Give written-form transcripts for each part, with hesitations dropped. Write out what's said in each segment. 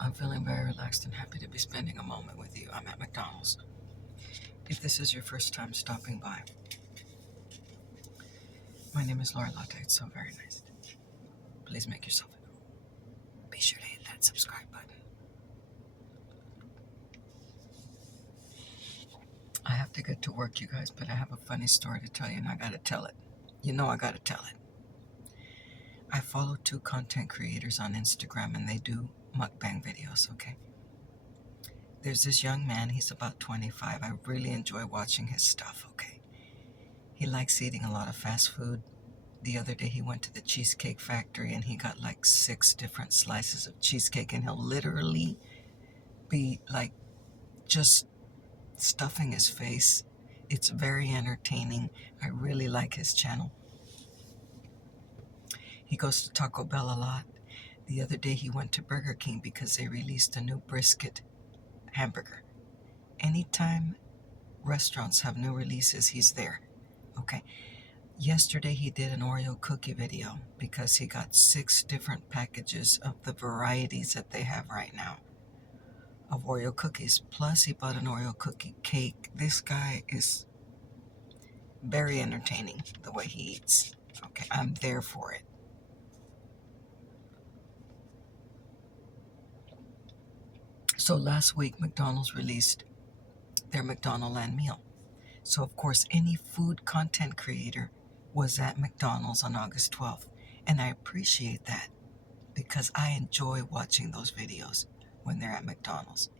I'm feeling very relaxed and happy to be spending a moment with you. I'm at McDonald's. If this is your first time stopping by, my name is Laura Latte. It's so very nice. Please make yourself at home. Be sure to hit that subscribe button. I have to get to work, you guys, but I have a funny story to tell you, and I gotta tell it. You know I gotta tell it. I follow 2 content creators on Instagram, and they do mukbang videos, okay? There's this young man, he's about 25. I really enjoy watching his stuff, okay? He likes eating a lot of fast food. The other day he went to the Cheesecake Factory and he got like 6 different slices of cheesecake, and he'll literally be like just stuffing his face. It's very entertaining. I really like his channel. He goes to Taco Bell a lot. The other day he went to Burger King because they released a new brisket hamburger. Anytime restaurants have new releases, he's there. Okay. Yesterday he did an Oreo cookie video because he got 6 different packages of the varieties that they have right now of Oreo cookies. Plus he bought an Oreo cookie cake. This guy is very entertaining the way he eats. Okay, I'm there for it. So last week McDonald's released their McDonald Land meal. So of course any food content creator was at McDonald's on August 12th. And I appreciate that because I enjoy watching those videos when they're at McDonald's.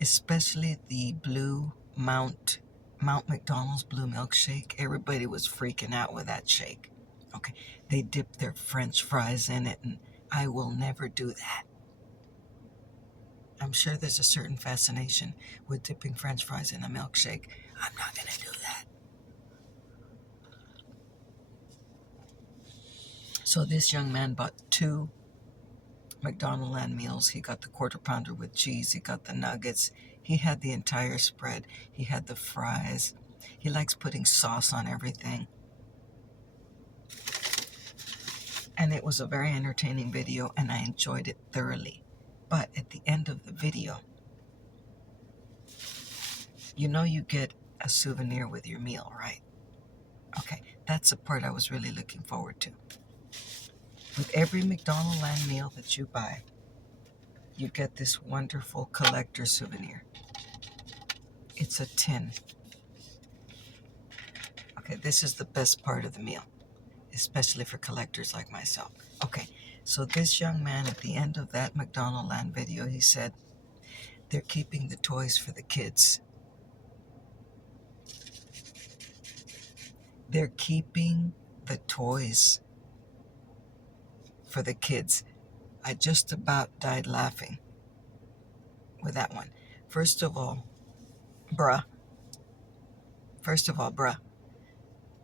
Especially the blue Mount McDonald's blue milkshake. Everybody was freaking out with that shake. Okay, they dipped their French fries in it, and I will never do that. I'm sure there's a certain fascination with dipping French fries in a milkshake. I'm not going to do that. So this young man bought 2 McDonald Land meals. He got the quarter pounder with cheese. He got the nuggets. He had the entire spread. He had the fries. He likes putting sauce on everything. And it was a very entertaining video, and I enjoyed it thoroughly. But at the end of the video, you know you get a souvenir with your meal, right? Okay, that's the part I was really looking forward to. With every McDonald Land meal that you buy, you get this wonderful collector souvenir. It's a tin. Okay, this is the best part of the meal, especially for collectors like myself. Okay, so this young man at the end of that McDonald Land video, he said, they're keeping the toys for the kids. They're keeping the toys for the kids. I just about died laughing with that one. First of all, bruh,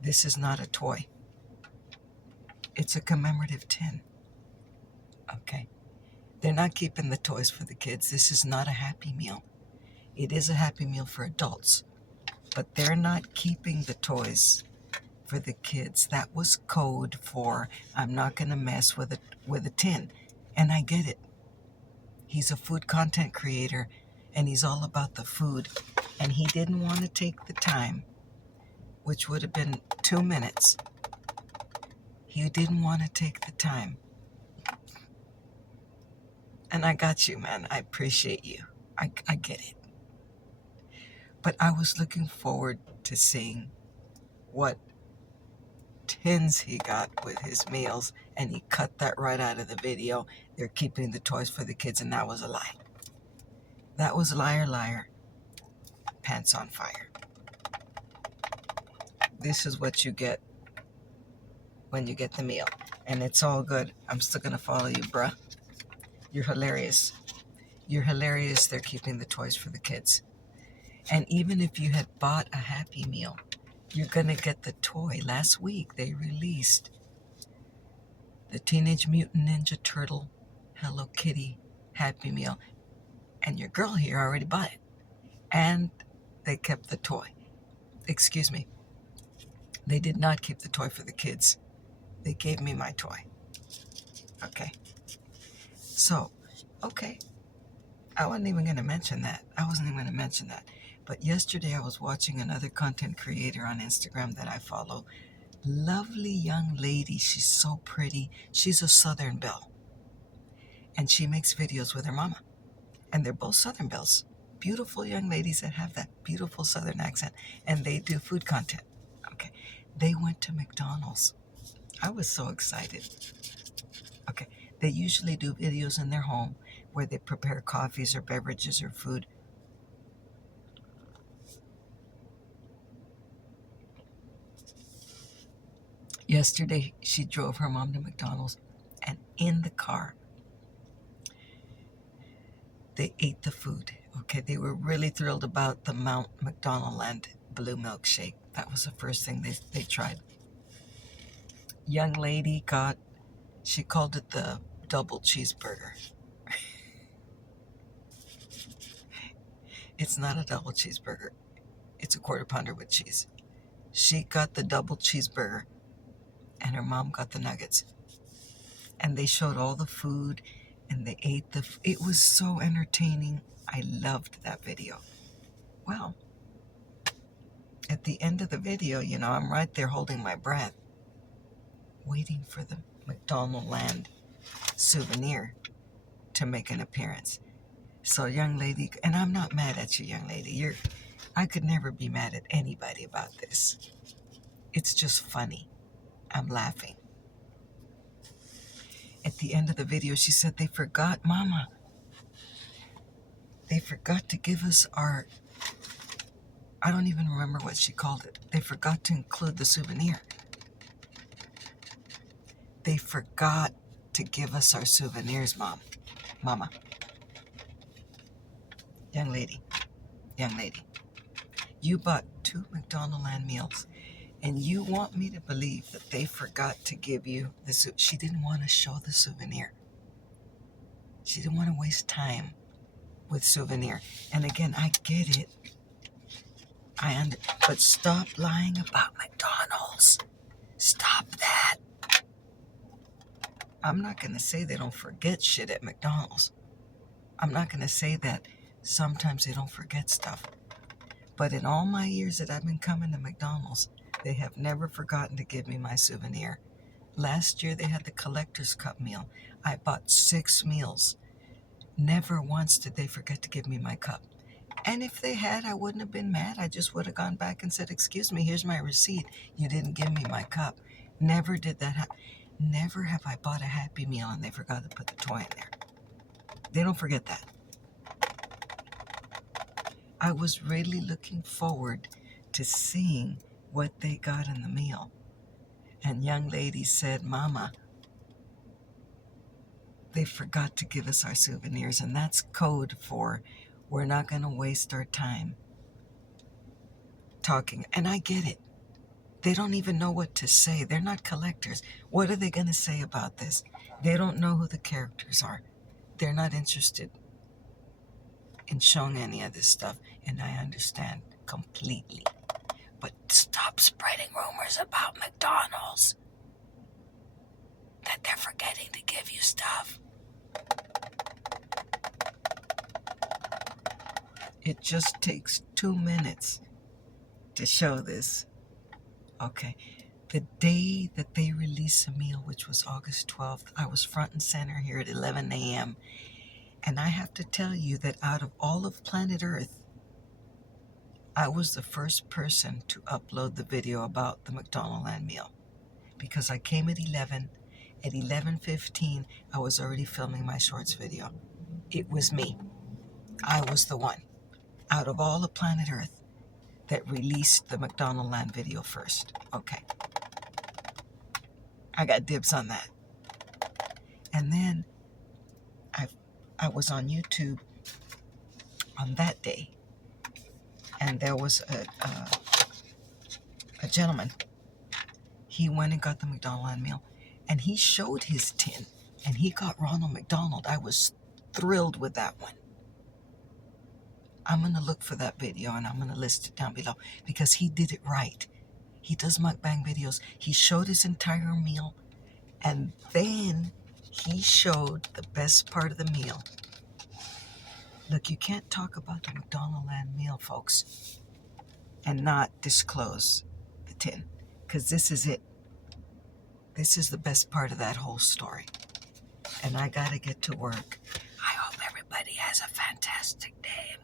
this is not a toy. It's a commemorative tin. Okay? They're not keeping the toys for the kids. This is not a Happy Meal. It is a Happy Meal for adults, but they're not keeping the toys for the kids. That was code for I'm not going to mess with a tin. And I get it. He's a food content creator, and he's all about the food. And he didn't want to take the time, which would have been 2 minutes. He didn't want to take the time. And I got you, man. I appreciate you. I get it. But I was looking forward to seeing what tins he got with his meals, and he cut that right out of the video. They're keeping the toys for the kids, and that was a lie. That was liar, liar, pants on fire. This is what you get when you get the meal, and it's all good. I'm still gonna follow you, bruh. You're hilarious. You're hilarious. They're keeping the toys for the kids. And even if you had bought a Happy Meal, you're gonna get the toy. Last week they released the Teenage Mutant Ninja Turtle Hello Kitty Happy Meal, and your girl here already bought it. And they kept the toy. Excuse me. They did not keep the toy for the kids. They gave me my toy. Okay. So, Okay, I wasn't even going to mention that. But yesterday I was watching another content creator on Instagram that I follow. Lovely young lady. She's so pretty. She's a Southern Belle. And she makes videos with her mama. And they're both Southern Belles. Beautiful young ladies that have that beautiful Southern accent. And they do food content. Okay. They went to McDonald's. I was so excited. Okay. They usually do videos in their home where they prepare coffees or beverages or food. Yesterday, she drove her mom to McDonald's, and in the car, they ate the food. Okay, they were really thrilled about the McDonald Land blue milkshake. That was the first thing they tried. Young lady she called it the double cheeseburger. It's not a double cheeseburger. It's a quarter pounder with cheese. She got the double cheeseburger, and her mom got the nuggets. And they showed all the food, and they ate it was so entertaining. I loved that video. Well, at the end of the video, I'm right there holding my breath, waiting for the McDonald Land souvenir to make an appearance. So, young lady, and I'm not mad at you, young lady. I could never be mad at anybody about this. It's just funny. I'm laughing. At the end of the video, she said, they forgot, Mama. They forgot to give us I don't even remember what she called it. They forgot to include the souvenir. They forgot to give us our souvenirs, Mama. Young lady. You bought 2 McDonald Land meals, and you want me to believe that they forgot to give you she didn't want to show the souvenir. She didn't want to waste time with souvenir. And again, I get it. But stop lying about McDonald's. Stop that. I'm not going to say they don't forget shit at McDonald's. I'm not going to say that sometimes they don't forget stuff. But in all my years that I've been coming to McDonald's, they have never forgotten to give me my souvenir. Last year, they had the collector's cup meal. I bought 6 meals. Never once did they forget to give me my cup. And if they had, I wouldn't have been mad. I just would have gone back and said, excuse me, here's my receipt. You didn't give me my cup. Never did that happen. Never have I bought a Happy Meal and they forgot to put the toy in there. They don't forget that. I was really looking forward to seeing what they got in the meal. And young lady said, Mama, they forgot to give us our souvenirs. And that's code for we're not going to waste our time talking. And I get it. They don't even know what to say. They're not collectors. What are they going to say about this? They don't know who the characters are. They're not interested in showing any of this stuff. And I understand completely. But stop spreading rumors about McDonald's. That they're forgetting to give you stuff. It just takes 2 minutes to show this. Okay. The day that they released a meal, which was August 12th, I was front and center here at 11 a.m. And I have to tell you that out of all of planet Earth, I was the first person to upload the video about the McDonald Land meal. Because I came at 11. At 11:15, I was already filming my shorts video. It was me. I was the one out of all of planet Earth that released the McDonald Land video first. Okay. I got dibs on that. And then I was on YouTube on that day, and there was a gentleman. He went and got the McDonald Land meal, and he showed his tin, and he got Ronald McDonald. I was thrilled with that one. I'm going to look for that video, and I'm going to list it down below, because he did it right. He does mukbang videos. He showed his entire meal, and then he showed the best part of the meal, Look, you can't talk about the McDonald Land meal, folks, and not disclose the tin, because this is it. This is the best part of that whole story. And I gotta get to work. I hope everybody has a fantastic day.